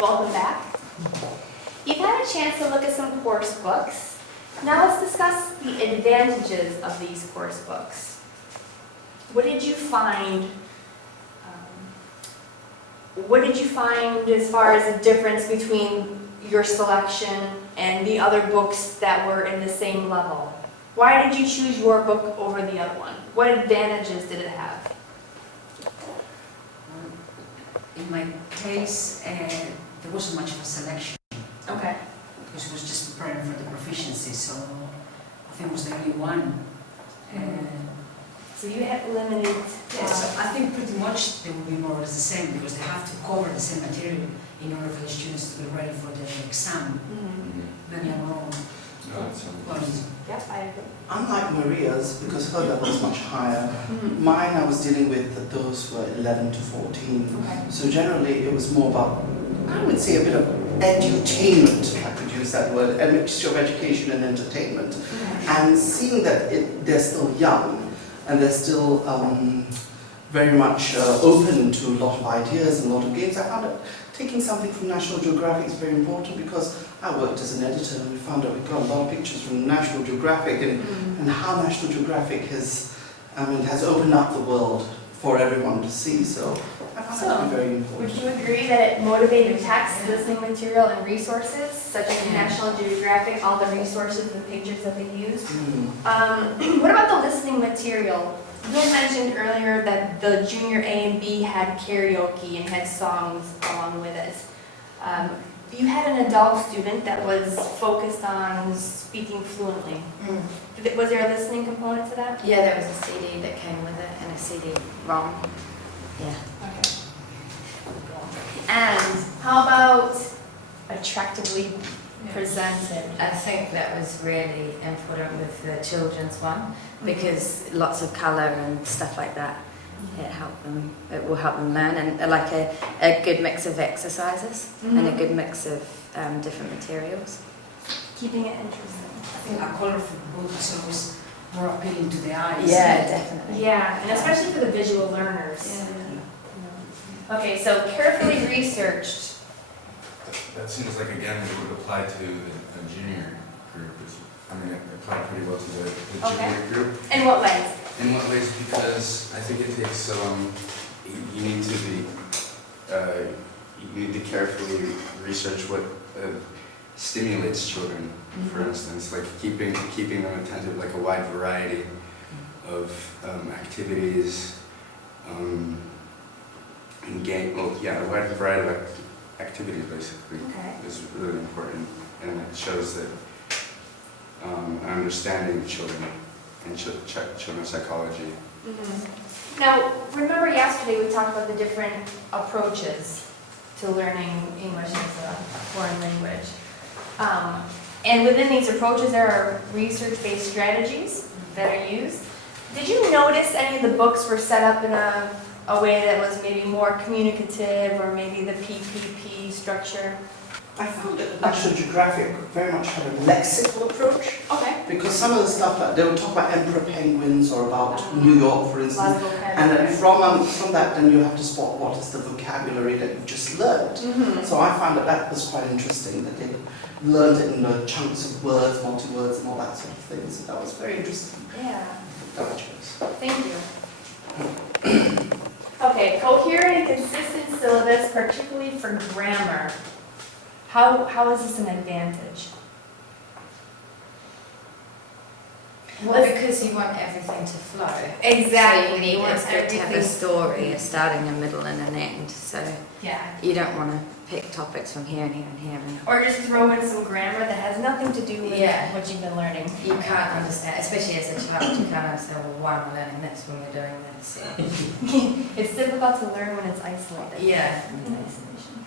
Welcome back. You've had a chance to look at some course books. Now let's discuss the advantages of these course books. What did you find? What did you find as far as the difference between your selection and the other books that were in the same level? Why did you choose your book over the other one? What advantages did it have? In my case, there wasn't much of a selection. Okay. Because it was just preparing for the proficiency, so I think it was the only one. So you had limited... So I think pretty much they will be more or less the same, because they have to cover the same material in order for the students to be ready for the exam. Then you know. Yep, I agree. Unlike Maria's, because her level was much higher, mine I was dealing with those who were 11 to 14. Okay. So generally it was more about, I would say, a bit of edutainment, if I could use that word, a mixture of education and entertainment. And seeing that they're still young and they're still very much open to a lot of ideas and a lot of games, I found that taking something from National Geographic is very important, because I worked as an editor and we found out we got a lot of pictures from National Geographic and how National Geographic has opened up the world for everyone to see. So I found that to be very important. Would you agree that it motivated text, listening material, and resources, such as National Geographic, all the resources and pictures that they used? What about the listening material? You had mentioned earlier that the junior A and B had karaoke and had songs along with it. You had an adult student that was focused on speaking fluently. Was there a listening component to that? Yeah, there was a CD that came with it and a CD-ROM. Yeah. Okay. And how about attractively presented? I think that was really important with the children's one, because lots of colour and stuff like that, it will help them learn, and like a good mix of exercises and a good mix of different materials. Keeping it interesting. I think a colourful book is always more appealing to the eyes. Yeah, definitely. Yeah, and especially for the visual learners. Okay, so carefully researched. That seems like, again, it would apply to a junior group. I mean, it applied pretty well to the junior group. In what ways? In what ways? Because I think it takes, you need to carefully research what stimulates children, for instance, like keeping them attentive, like a wide variety of activities, and a wide variety of activities basically is really important, and it shows that an understanding of children and children's psychology. Now, remember yesterday we talked about the different approaches to learning English as a foreign language. And within these approaches there are research-based strategies that are used. Did you notice any of the books were set up in a way that was maybe more communicative, or maybe the PPP structure? I found that National Geographic very much had a lexical approach. Okay. Because some of the stuff, like, they would talk about emperor penguins or about New York, for instance. And then from that, then you have to spot what is the vocabulary that you've just learned. So I found that was quite interesting, that they learned it in the chunks of words, multi-words, and all that sort of thing. So that was very interesting. Yeah. That I chose. Thank you. Okay, coherent and consistent syllabus, particularly for grammar. How is this an advantage? Well, because you want everything to flow. Exactly. So you need You want a script to have a everything- story, a starting, a middle, and an end. So Yeah. you don't want to pick topics from here and here and here. Or just throw in some grammar that has nothing to do with Yeah. what you've been learning. You can't understand, especially as a child, you can't understand, well, why am I learning this when we're doing this? It's difficult to learn when it's isolated. Yeah. In isolation.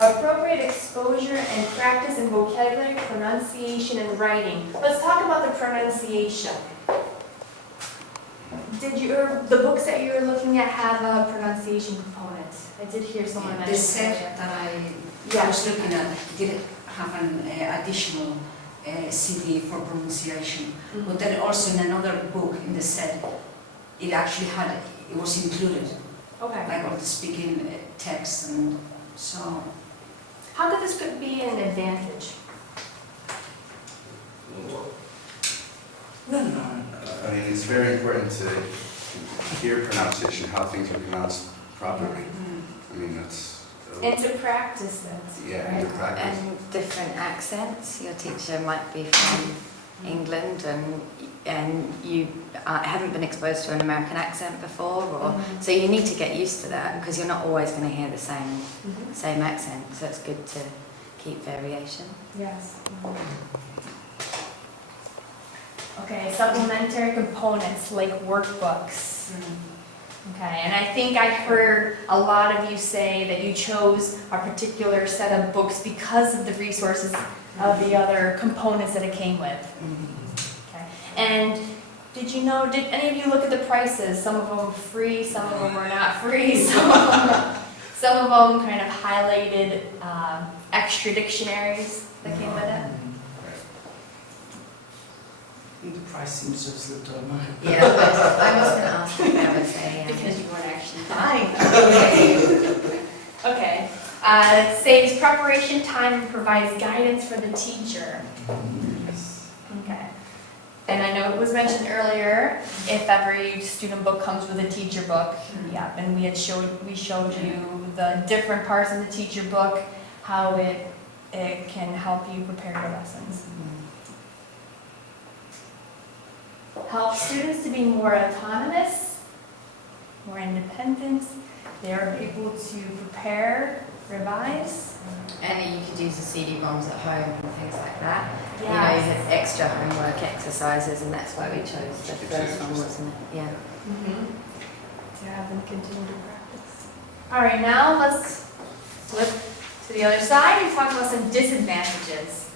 Appropriate exposure and practice in vocabulary, pronunciation, and writing. Let's talk about the pronunciation. Did the books that you were looking at have a pronunciation component? I did hear someone mention The set that I was looking at did have an additional CD for pronunciation, but then also in another book in the set, it actually was included, Okay. like all the speaking text, and so How could this could be an advantage? No. I mean, it's very important to hear pronunciation, how things are pronounced properly. I mean, that's... And to practice it. Yeah, right? and to practice. And different accents. Your teacher might be from England, and you haven't been exposed to an American accent before, or so you need to get used to that because you're not always going to hear the same accent. So it's good to keep variation. Yes. Okay, supplementary components like workbooks. Okay, and I think I heard a lot of you say that you chose a particular set of books because of the resources of the other components that it came with. Okay, and did you know, did any of you look at the prices? Some of them free, some of them were not free, some of them kind of highlighted extra dictionaries that came with it. I think the price seems to have slipped out of my mind. Yeah, I was going to ask if there was a... Because you weren't actually buying. Okay. It saves preparation time and provides guidance for the teacher. Okay. And I know it was mentioned earlier, if every student book comes with a teacher book, yeah, and we showed you the different parts of the teacher book, how it can help you prepare your lessons. Help students to be more autonomous, more independent. They are able to prepare, revise. And you could use the CD-ROMs at home and things like that. Yes. You know, you have extra homework exercises, and that's why we chose the first one, wasn't it? Yeah. To have them continue to practice. All right, now let's flip to the other side and talk about some disadvantages.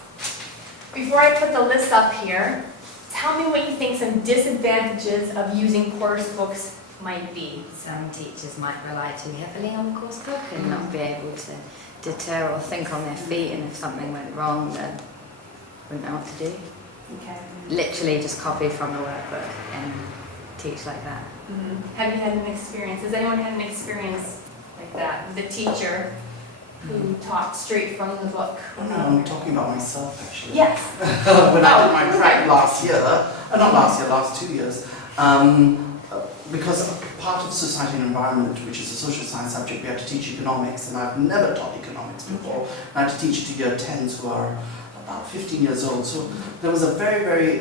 Before I put the list up here, tell me what you think some disadvantages of using course books might be. Some teachers might rely too heavily on the course book and not be able to deter or think on their feet, and if something went wrong, then wouldn't know what to do. Okay. Literally just copy from the workbook and teach like that. Have you had an experience? Has anyone had an experience like that? The teacher who taught straight from the book? Oh no, I'm talking about myself actually. Yes. When I did my prac last year, not last year, last 2 years, because part of society and environment, which is a social science subject, we had to teach economics, and I've never taught economics before. I had to teach it to year 10s who are about 15 years old. So there was a very, very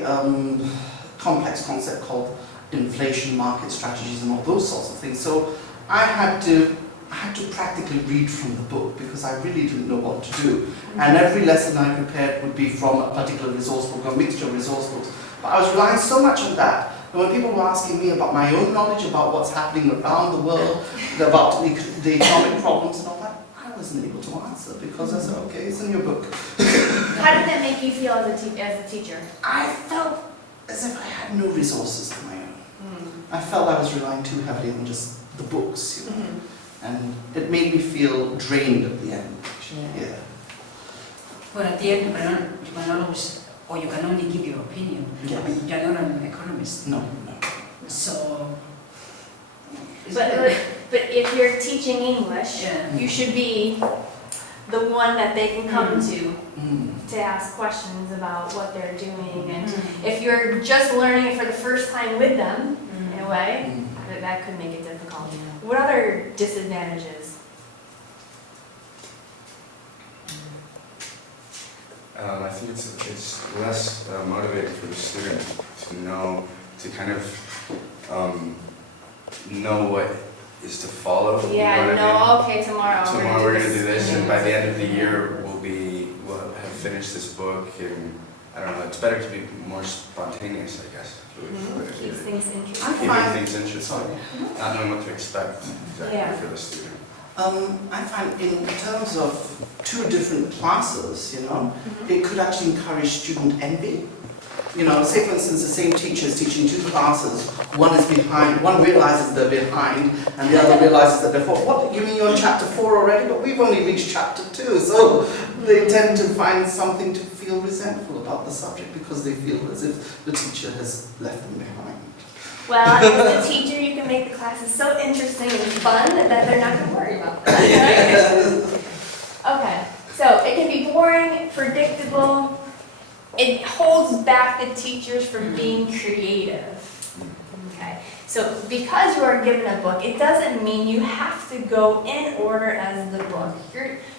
complex concept called inflation, market strategies, and all those sorts of things. So I had to practically read from the book because I really didn't know what to do. And every lesson I prepared would be from a particular resource book, a mixture of resource books. But I was relying so much on that. And when people were asking me about my own knowledge, about what's happening around the world, about the economic problems and all that, I wasn't able to answer because I said, okay, it's in your book. How did that make you feel as a teacher? I felt as if I had no resources of my own. I felt I was relying too heavily on just the books, you know. And it made me feel drained at the end. Yeah. Well, at the end, you can always, or you can only give your opinion. Yes. I mean, you're not an economist. No. So. But if you're teaching English, Yeah. you should be the one that they can come to ask questions about what they're doing. And if you're just learning it for the first time with them, in a way, that could make it difficult. What other disadvantages? I think it's less motivating for the student to know, to kind of know what is to follow. Yeah, you know what I mean? okay, tomorrow. Tomorrow we're going to do this, and by the end of the year we'll have finished this book, and I don't know, it's better to be more spontaneous, I guess. Keeps things interesting. I'm Keeping fine. things interesting, Sorry. not knowing what to expect exactly Yeah. for the student. I find in terms of two different classes, you know, it could actually encourage student envy. You know, say for instance the same teacher is teaching two classes, one is behind, one realizes they're behind, and the other realizes that they're forward. What, you mean you're on chapter 4 already? But we've only reached chapter 2, so they tend to find something to feel resentful about the subject because they feel as if the teacher has left them behind. Well, as a teacher, you can make the classes so interesting and fun that they're not going to worry about that, right? Okay, so predictable. It holds back the teachers from being creative. Okay, so because you are given a book, it doesn't mean you have to go in order as the book.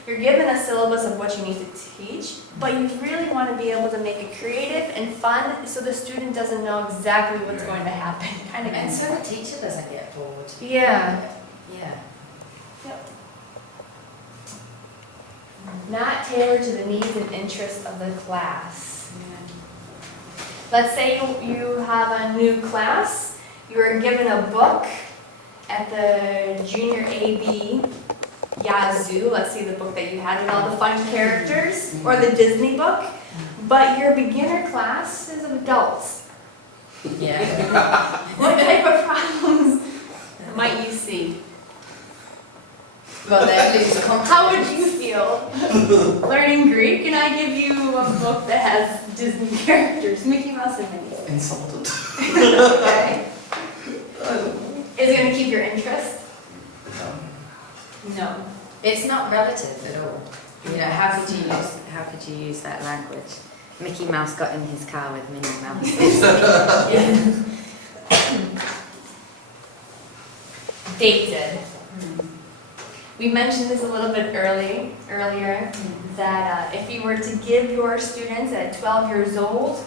You're given a syllabus of what you need to teach, but you really want to be able to make it creative and fun so the student doesn't know exactly what's going to happen. Kind of. And so the teacher doesn't get bored. Yeah. Yeah. Yep. Not tailored to the needs and interests of the class. Let's say you have a new class, you are given a book at the junior AB Yazoo, let's see the book that you had with all the fun characters, or the Disney book, but your beginner class is of adults. Yeah. What type of problems might you see? Well, they lose confidence. How would you feel learning Greek and I give you a book that has Disney characters, Mickey Mouse and Minnie? Insulted. Okay. Is it going to keep your interest? No. It's not relative at all. You know, how could you use that language? Mickey Mouse got in his car with Minnie Mouse. Yeah. Dated. We mentioned this a little bit earlier, that if you were to give your students at 12 years old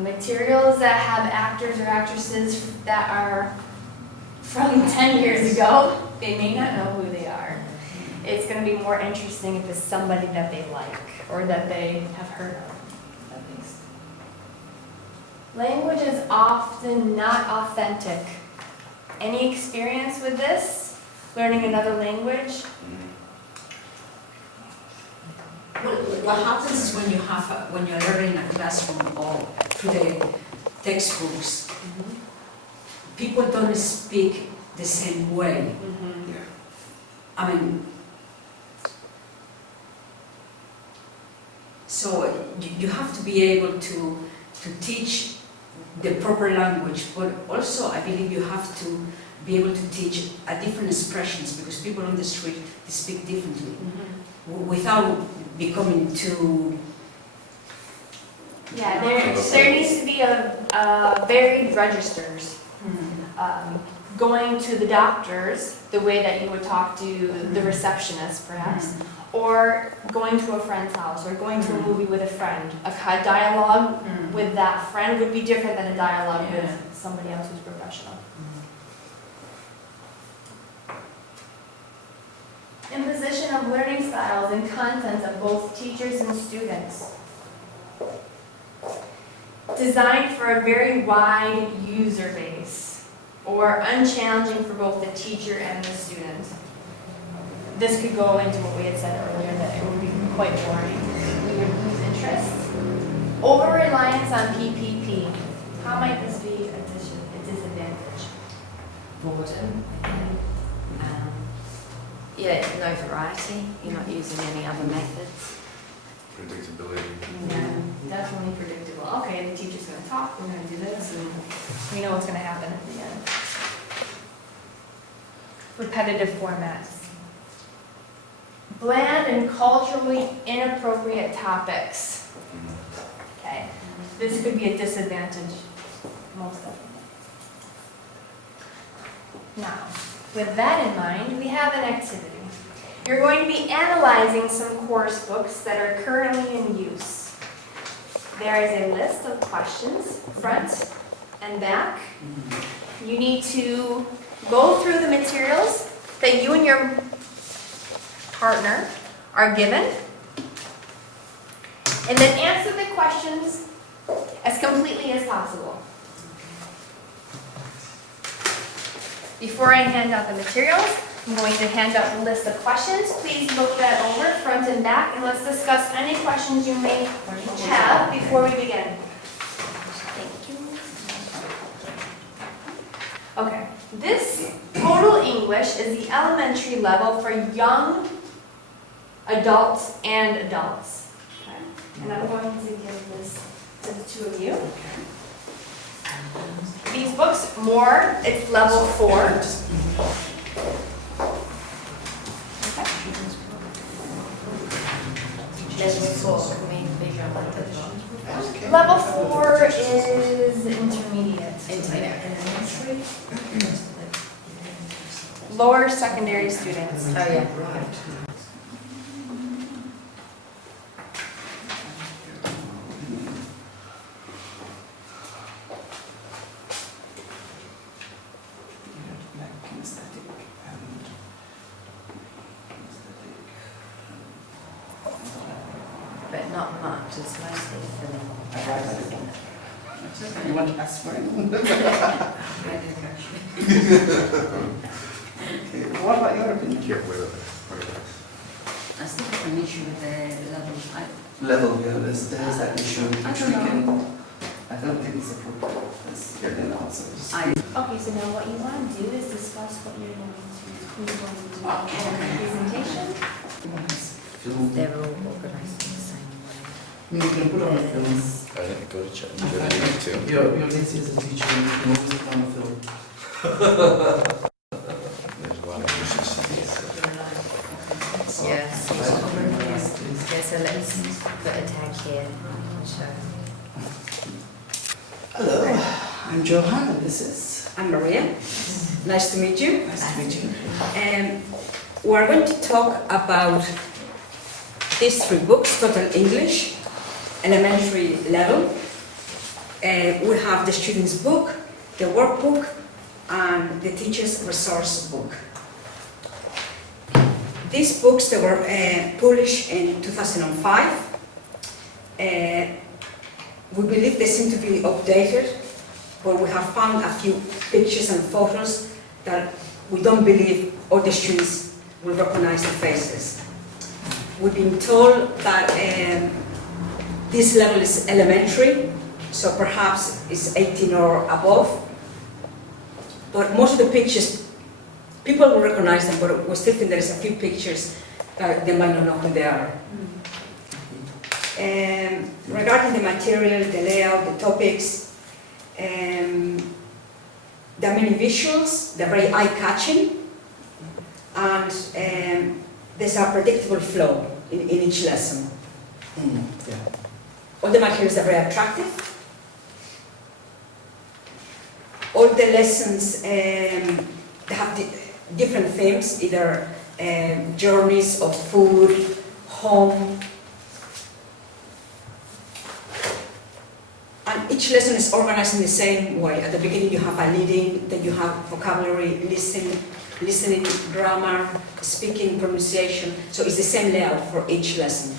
materials that have actors or actresses that are from 10 years ago, they may not know who they are. It's going to be more interesting if it's somebody that they like or that they have heard of. Language is often not authentic. Any experience with this? Learning another language? Well, what happens is when you're learning in a classroom or through the textbooks, people don't speak the same way. Yeah. I mean, so you have to be able to teach the proper language, but also I believe you have to be able to teach different expressions, because people on the street, they speak differently, without becoming too... Yeah, there needs to be a varied registers. Going to the doctors, the way that you would talk to the receptionist perhaps, or going to a friend's house, or going to a movie with a friend. A dialogue with that friend would be different than a dialogue with somebody else who's professional. Imposition of learning styles and contents of both teachers and students. Designed for a very wide user base, or unchallenging for both the teacher and the student. This could go into what we had said earlier, that it would be quite boring. We would lose interest. Over-reliance on PPP. How might this be a disadvantage? Boredom. Yeah, no variety. You're not using any other methods. Predictability. Yeah, definitely predictable. Okay, the teacher's going to talk, we're going to do this, and we know what's going to happen at the end. Repetitive formats. Bland and culturally inappropriate topics. Okay, this could be a disadvantage, most definitely. Now, with that in mind, we have an activity. You're going to be analyzing some course books that are currently in use. There is a list of questions, front and back. You need to go through the materials that you and your partner are given, and then answer the questions as completely as possible. Before I hand out the materials, I'm going to hand out the list of questions. Please look that over, front and back, and let's discuss any questions you may have before we begin. Thank you. Okay, this Total English is the elementary level for young adults and adults. Okay? And I'm going to give this to the two of you. These books, it's level 4. Okay. Level 4 can mean bigger level. Okay. Level 4 is intermediate. Intermediate. Lower secondary students. Oh yeah. But not much, it's mostly filling. You want to ask for it? Okay, what about your opinion? Yeah, whatever. I still have an issue with the level. Level, yeah, there's that issue I which don't we know. can, I don't think it's appropriate. Let's get an answer. Okay, so now what you want to do is discuss what you're going to, who's going to do the presentation. They're all organised in the same way. You can put on a film. There's- I didn't go to check. You didn't need to. You're lazy as a teacher, and you can always put on a film. There's a lot of consistency. Yes. Yeah, so let's put a tag here and show. Hello, I'm Johan, and this is. I'm Maria. Nice to meet you. Nice to meet you. We're going to talk about these 3 books, Total English, elementary level. We have the student's book, the workbook, and the teacher's resource book. These books, they were published in 2005. We believe they seem to be updated, but we have found a few pictures and photos that we don't believe all the students will recognize the faces. We've been told that this level is elementary, so perhaps it's 18 or above. But most of the pictures, people will recognize them, but we still think there's a few pictures that they might not know who they are. Regarding the material, the layout, the topics, there are many visuals, they're very eye-catching, and there's a predictable flow in each lesson. Yeah. All the materials are very attractive. All the lessons they have different themes, either journeys of food, home. And each lesson is organized in the same way. At the beginning you have a leading, then you have vocabulary, listening, grammar, speaking, pronunciation. So it's the same layout for each lesson.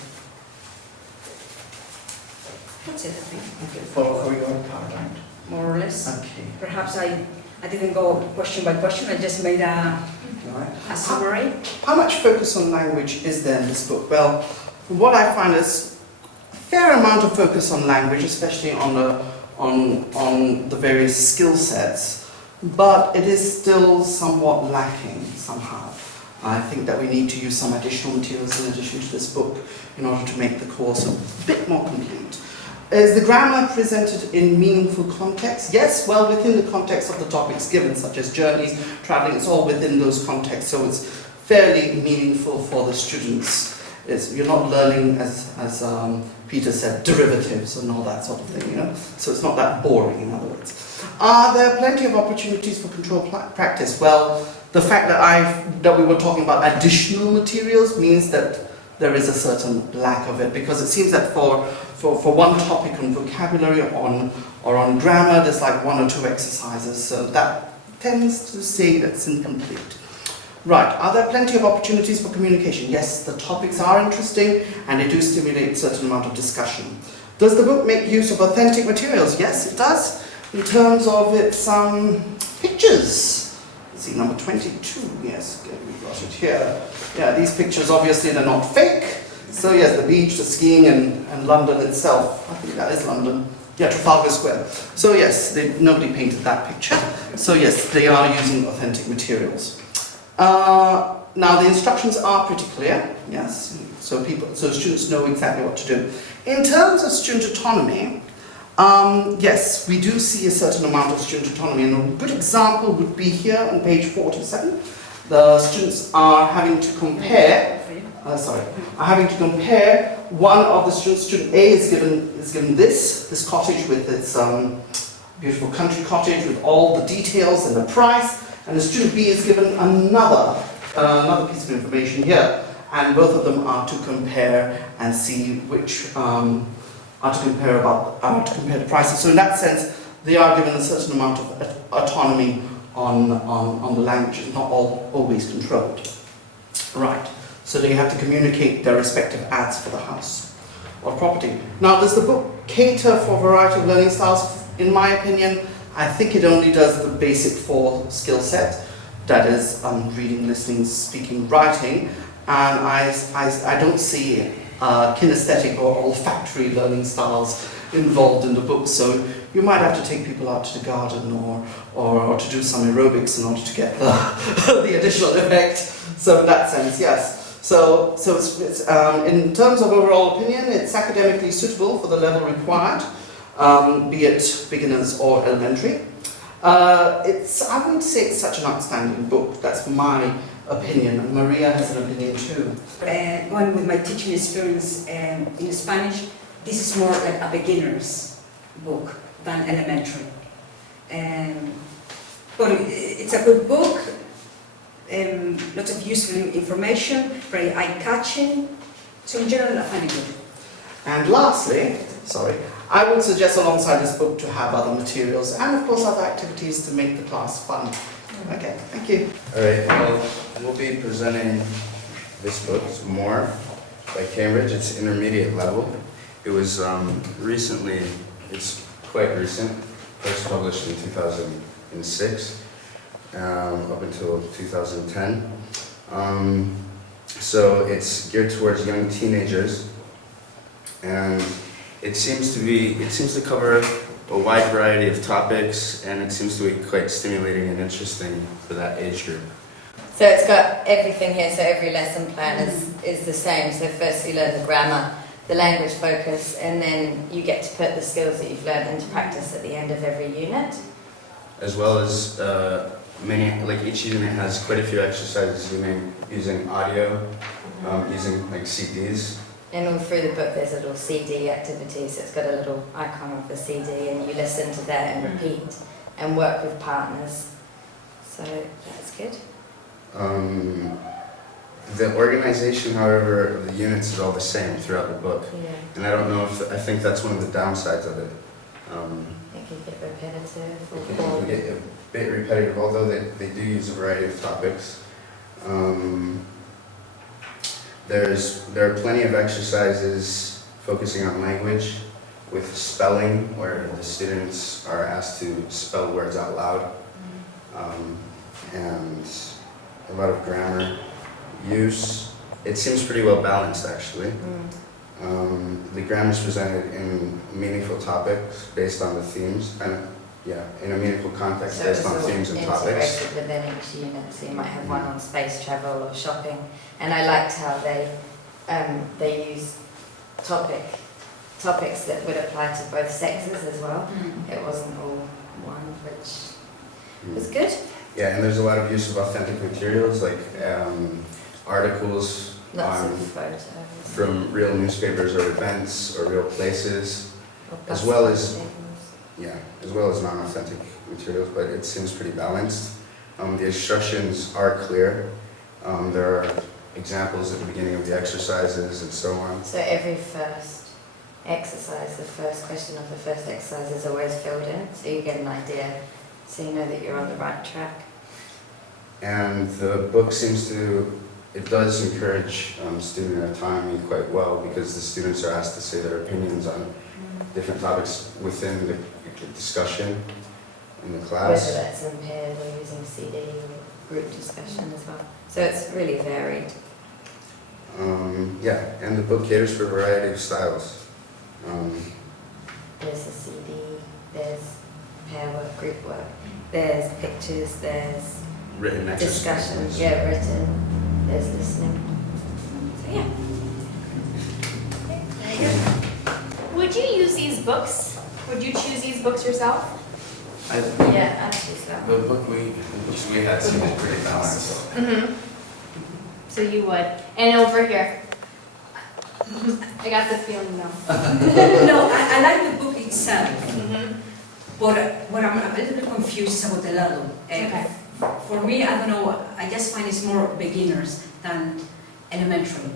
That's it, I think, Okay, for your part, right? more or less. Okay. Perhaps I didn't go question by question, I just made a All right. summary. How much focus on language is there in this book? Well, what I find is a fair amount of focus on language, especially on the various skill sets, but it is still somewhat lacking somehow. I think that we need to use some additional materials in addition to this book in order to make the course a bit more complete. Is the grammar presented in meaningful context? Yes, well within the context of the topics given, such as journeys, traveling, it's all within those contexts, so it's fairly meaningful for the students. You're not learning, as Peter said, derivatives and all that sort of thing, you know? So it's not that boring, in other words. Are there plenty of opportunities for controlled practice? Well, the fact that we were talking about additional materials means that there is a certain lack of it, because it seems that for one topic on vocabulary or on grammar, there's like 1 or 2 exercises, so that tends to say that's incomplete. Right, are there plenty of opportunities for communication? Yes, the topics are interesting and they do stimulate a certain amount of discussion. Does the book make use of authentic materials? Yes, it does, in terms of its pictures. Let's see, number 22, yes, we got it here. Yeah, these pictures, obviously, they're not fake. So yes, the beach, the skiing, and London itself. I think that is London. Yeah, Trafalgar Square. So yes, nobody painted that picture. So yes, they are using authentic materials. Now the instructions are pretty clear. Yes, so students know exactly what to do. In terms of student autonomy, yes, we do see a certain amount of student autonomy, and a good example would be here on page 47. The students are having to compare are having to compare one of the students. Student A is given this cottage with its beautiful country cottage with all the details and the price, and the student B is given another piece of information here, and both of them are to compare and see which are to compare the prices. So in that sense, they are given a certain amount of autonomy on the language. It's not always controlled. Right. So they have to communicate their respective ads for the house or property. Now, does the book cater for a variety of learning styles? In my opinion, I think it only does the basic 4 skill set. That is reading, listening, speaking, writing. And I don't see kinesthetic or olfactory learning styles involved in the book. So you might have to take people out to the garden or to do some aerobics in order to get the additional effect. So in that sense, yes. So it's in terms of overall opinion, it's academically suitable for the level required, be it beginners or elementary. I wouldn't say it's such an outstanding book. That's my opinion. And Maria has an opinion too. Going with my teaching experience in Spanish, this is more like a beginner's book than elementary. But it's a good book. Lots of useful information, very eye-catching. So in general, I find it good. And lastly, I would suggest alongside this book to have other materials and of course other activities to make the class fun. Okay, thank you. Alright, well, we'll be presenting this book, More, by Cambridge. It's intermediate level. It was it's quite recent, first published in 2006. Up until 2010. So it's geared towards young teenagers, and it seems to cover a wide variety of topics, and it seems to be quite stimulating and interesting for that age group. So it's got everything here, so every lesson plan is the same. So first you learn the grammar, the language focus, and then you get to put the skills that you've learned into practice at the end of every unit. As well as each unit has quite a few exercises using audio, using CDs. And all through the book there's a little CD activity, so it's got a little icon of the CD and you listen to that and repeat and work with partners. So that's good. The organization, however, of the units is all the same throughout the book. Yeah. And I think that's one of the downsides of it. It can get repetitive It or can get a bit repetitive, although they do use a variety of topics. There are plenty of exercises focusing on language, with spelling, where the students are asked to spell words out loud, and a lot of grammar use. It seems pretty well balanced, actually. The grammar is presented in meaningful topics based on the themes, and in a meaningful context based on themes and topics. integrated within each unit, so you might have one on space travel or shopping. And I liked how they use topics that would apply to both sexes as well. It wasn't all one, which was good. Yeah, and there's a lot of use of authentic materials, like articles Lots on of photos. from real newspapers or events or real places, Or as bus well as- things. as well as non-authentic materials, but it seems pretty balanced. The instructions are clear. There are examples at the beginning of the exercises and so on. So every first exercise, the first question of the first exercise is always filled in, so you get an idea, so you know that you're on the right track. And the book it does encourage student autonomy quite well, because the students are asked to say their opinions on different topics within the discussion in the class. Whether that's in pairs or using CD or group discussion as well. So it's really varied. And the book caters for a variety of styles. There's a CD, there's pair work, group work, there's pictures, there's Written discussion, exercises. written, there's listening. So yeah. Very good. Would you use these books? Would you choose these books yourself? Yeah, I'd choose that. The book we had seemed pretty balanced. Mm-hmm. So you would. And over here. I got the feeling no. No, I like the book itself, but what I'm a little bit confused is about the lado. Okay. For me, I don't know, I just find it's more beginners than elementary.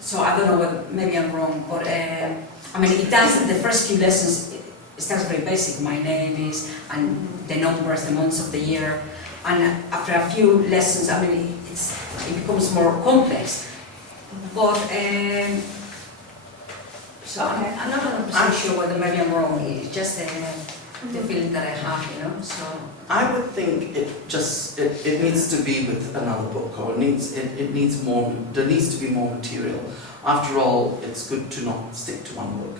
So I don't know whether, maybe I'm wrong, but I mean, it does, the first few lessons, it starts very basic. My name is, and the numbers, the months of the year. And after a few lessons, I mean, it becomes more complex. But, so I'm not 100% sure whether maybe I'm wrong. It's just the feeling that I have, you know, so. I would think it needs to be with another book, or it needs more, there needs to be more material. After all, it's good to not stick to one book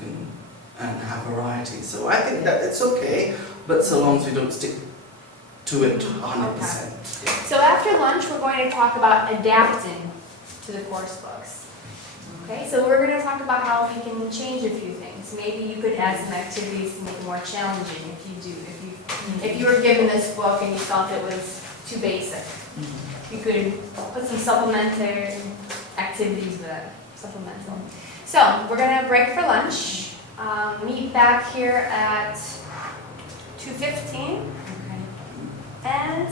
and have variety. So I think that it's okay, but so long as we don't stick to it 100%. So after lunch, we're going to talk about adapting to the course books. Okay, so we're going to talk about how we can change a few things. Maybe you could add some activities to make it more challenging if you were given this book and you felt it was too basic. You could put some supplementary activities with it, supplemental. So we're going to break for lunch. Meet back here at 2:15. Okay. And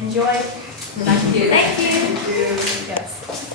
enjoy. Thank you. Thank you. Thank you. Yes.